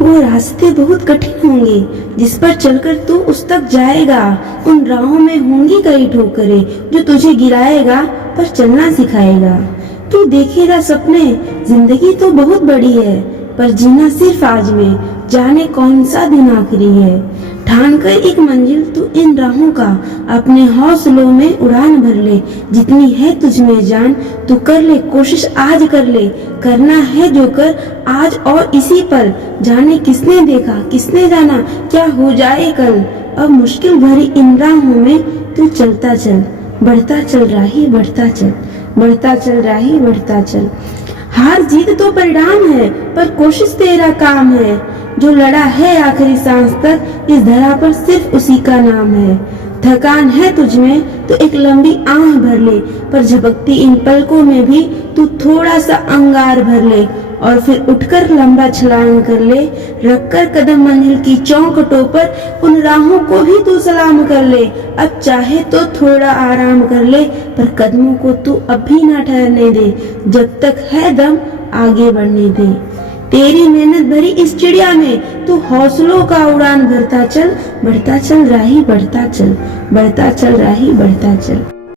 वो रास्ते बहुत कठिन होंगे जिस पर चलकर तू उस तक जाएगा। उन राहों में होंगी कई ठोकरें जो तुझे गिराएगा पर चलना सिखाएगा। तू देखेगा सपने, जिंदगी तो बहुत बड़ी है पर जीना सिर्फ आज में, जाने कौन सा दिन आखिरी है। ठान कर एक मंजिल तू इन राहों का अपने हौसलों में उड़ान भर ले। जितनी है तुझ में जान तू कर ले कोशिश आज कर ले। करना है जो कर आज और इसी पर, जाने किसने देखा किसने जाना क्या हो जाए कल। अब मुश्किल भरी इन राहों में तू चलता चल, बढ़ता चल राही बढ़ता चल, बढ़ता चल राही बढ़ता चल। हार जीत तो परिणाम है पर कोशिश तेरा काम है। जो लड़ा है आखिरी सांस तक इस धरा पर सिर्फ उसी का नाम है। थकान है तुझ में तो एक लंबी आह भर ले, पर झपकती इन पलकों में भी तू थोड़ा सा अंगार भर ले। और फिर उठकर लंबा छलांग कर ले, रखकर कदम मंजिल की चौखटों पर उन राहों को भी तू सलाम कर ले। अब चाहे तो थोड़ा आराम कर ले पर कदमों को तू अब भी ना ठहरने दे। जब तक है दम आगे बढ़ने दे। तेरी मेहनत भरी इस चिड़िया में तू हौसलों का उड़ान भरता चल, बढ़ता चल राही बढ़ता चल, बढ़ता चल राही बढ़ता चल।